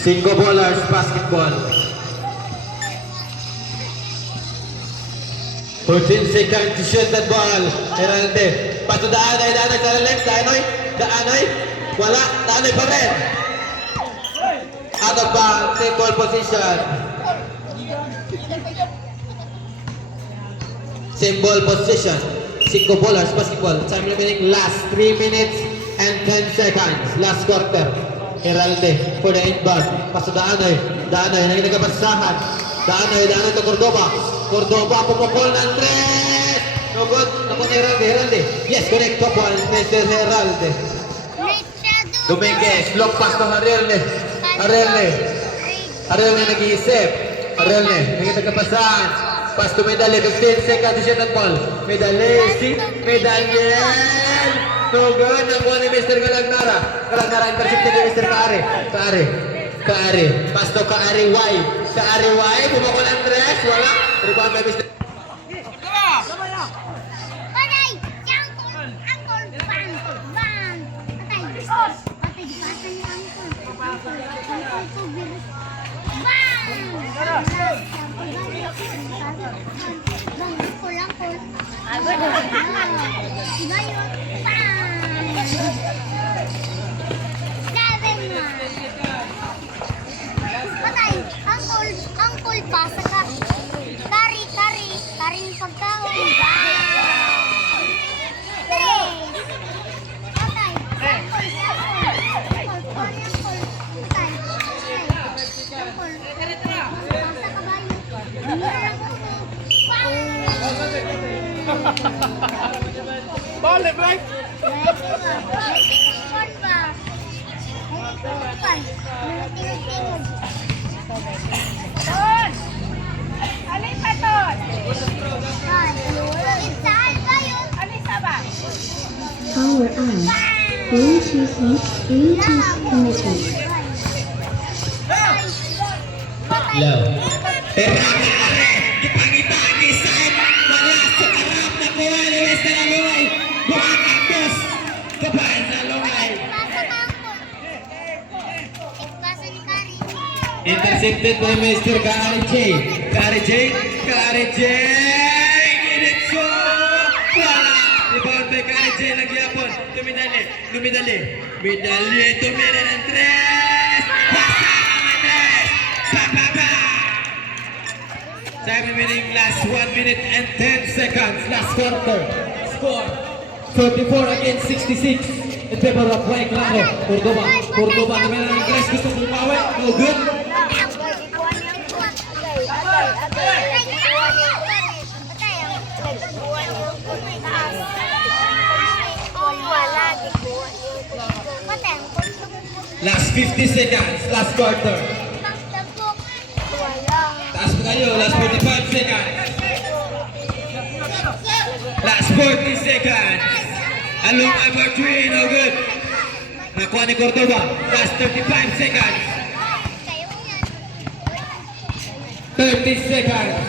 5 ballers, basketball. 14 seconds to shoot that ball. Heralde. Pato daanay sa left. Daanoy. Wala. Daanoy pa rin. Out of bounds. Same ball position. Same ball position. 5 ballers, basketball. Time remaining last 3 minutes and 10 seconds. Last quarter. Heralde for the inbound. Paso Daanoy. Naging nagkabasahan. Daanoy to Cordoba. Pumukol ng 3. No good. Naku ni Heralde. Yes, connect top one. Mr. Heralde. Dominguez. Long pass to Arielne nag-iisip. Naging nagkabasahan. Pass to Medali. 15 seconds to shoot at ball. Medali. No good. Nakuha ni Mr. Galagnara. Intercepted ni Mr. Kaari. Pass to Kaari Y. Bumukol ang 3. Wala. Rebound by Mr. Angkol pa sa karing pagkaon. Balik, right? Power on. Bluetooth connected. Low. Ipangitani side. Wala sa harap na kuha ni Mr. Alungay. Buhang Agos. Kapain sa Alungay. Intercepted by Mr. Kaari J. Ginitso. Wala. Rebound by Kaari J. Nagyapon. Lumidali. Tumira ng 3. Time remaining last 1 minute and 10 seconds. Last quarter. Score 44 against 66 in favor of Juan Claro. Cordoba naman ang Ingles. Gusto bumawi. No good. Last 50 seconds. Last quarter. Taas mo kayo, last 45 seconds. Last 40 seconds. Along number 3, no good. Nakuha ni Cordoba. Last 35 seconds. 30 seconds.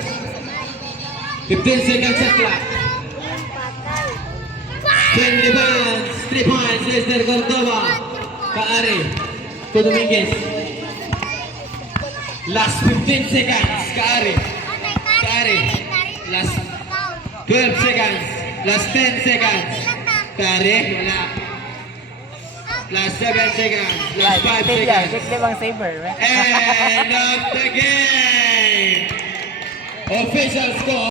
15 seconds at clock. 20 points. 3 points, Mr. Cordoba. Kaari. To Dominguez. Last 15 seconds. Kaari. Last 12 seconds. Last 10 seconds. Kaari. Wala. Last 7 seconds. Last 5 seconds. End of the game. Official score.